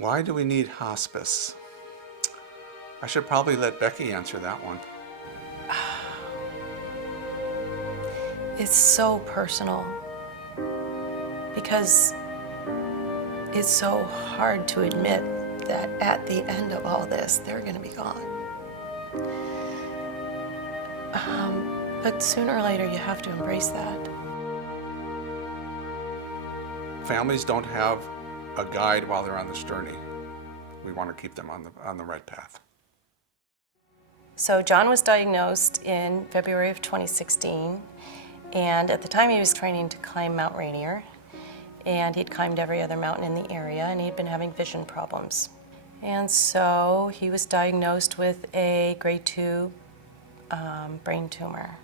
Why do we need hospice? I should probably let Becky answer that one. It's so personal because it's so hard to admit that at the end of all this, they're going to be gone. But sooner or later, you have to embrace that. Families don't have a guide while they're on this journey. We want to keep them on the right path. So John was diagnosed in February of 2016, and at the time he was training to climb Mount Rainier, and he'd climbed every other mountain in the area, and he'd been having vision problems. And so he was diagnosed with a grade 2 brain tumor,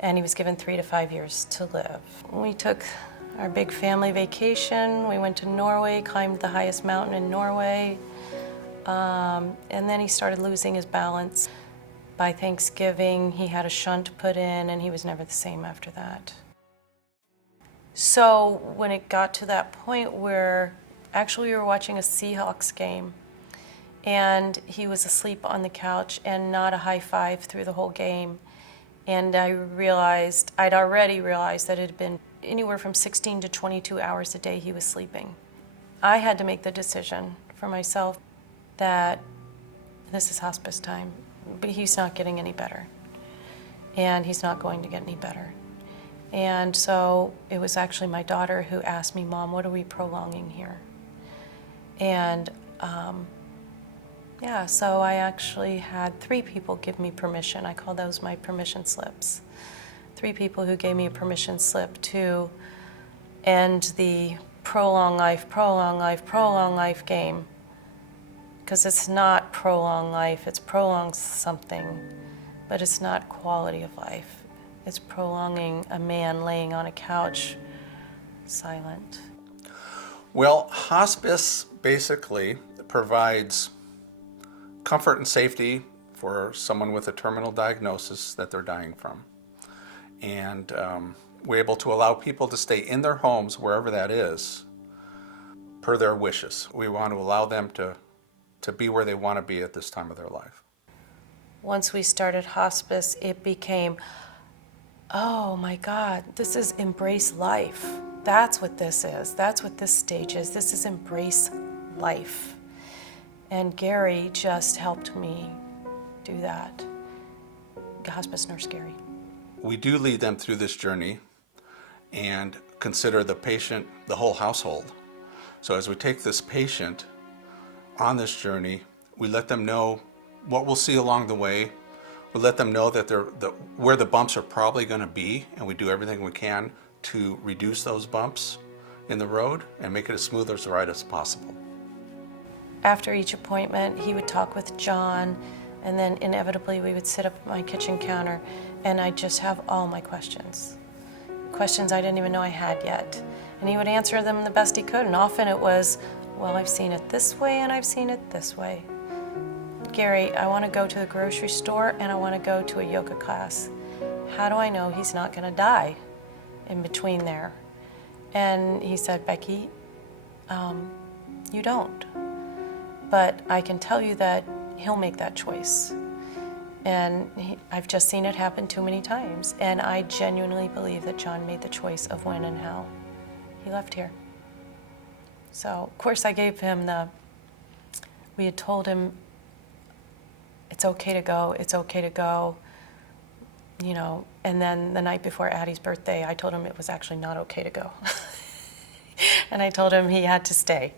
and he was given 3 to 5 years to live. We took our big family vacation. We went to Norway, climbed the highest mountain in Norway, and then he started losing his balance. By Thanksgiving, he had a shunt put in, and he was never the same after that. So when it got to that point where actually we were watching a Seahawks game, and he was asleep on the couch and not a high five through the whole game, and I'd already realized that it had been anywhere from 16 to 22 hours a day he was sleeping. I had to make the decision for myself that this is hospice time, but he's not getting any better, and he's not going to get any better. And so it was actually my daughter who asked me, "Mom, what are we prolonging here?" And so I actually had 3 people give me permission. I call those my permission slips. 3 people who gave me a permission slip to end the prolong life game. Because it's not prolong life, it's prolong something, but it's not quality of life. It's prolonging a man laying on a couch, silent. Well, hospice basically provides comfort and safety for someone with a terminal diagnosis that they're dying from. And we're able to allow people to stay in their homes, wherever that is, per their wishes. We want to allow them to be where they want to be at this time of their life. Once we started hospice, it became, oh my God, this is embrace life. That's what this is. That's what this stage is. This is embrace life. And Gary just helped me do that. Hospice nurse Gary. We do lead them through this journey and consider the patient the whole household. So as we take this patient on this journey, we let them know what we'll see along the way. We let them know that where the bumps are probably going to be, and we do everything we can to reduce those bumps in the road and make it as smooth as ride as possible. After each appointment, he would talk with John, and then inevitably we would sit up at my kitchen counter, and I'd just have all my questions I didn't even know I had yet. And he would answer them the best he could, and often it was, well, I've seen it this way and I've seen it this way. Gary, I want to go to the grocery store and I want to go to a yoga class. How do I know he's not going to die in between there? And he said, Becky, you don't. But I can tell you that he'll make that choice. And I've just seen it happen too many times. And I genuinely believe that John made the choice of when and how he left here. So, of course, I gave him we had told him, it's okay to go, you know, and then the night before Addie's birthday, I told him it was actually not okay to go. And I told him he had to stay.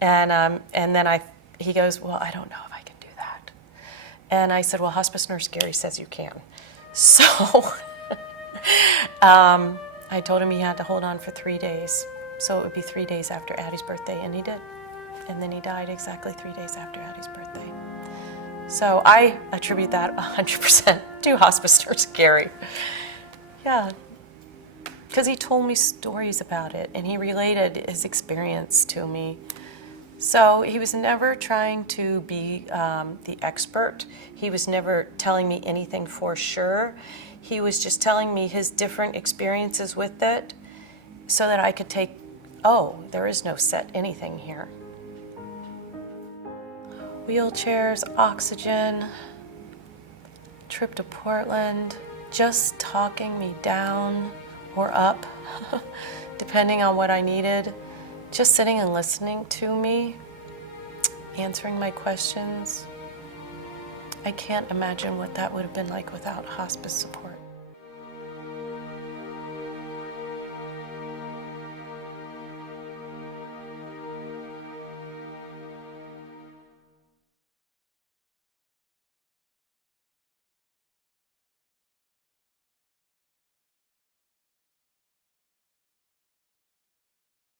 And then he goes, well, I don't know if I can do that. And I said, well, hospice nurse Gary says you can. So I told him he had to hold on for 3 days. So it would be 3 days after Addie's birthday, and he did. And then he died exactly 3 days after Addie's birthday. So I attribute that 100% to hospice nurse Gary. Yeah, because he told me stories about it, and he related his experience to me. So he was never trying to be the expert. He was never telling me anything for sure. He was just telling me his different experiences with it so that I could take, oh, there is no set anything here. wheelchairs, oxygen, trip to Portland, just talking me down or up, depending on what I needed, just sitting and listening to me, answering my questions. I can't imagine what that would have been like without hospice support.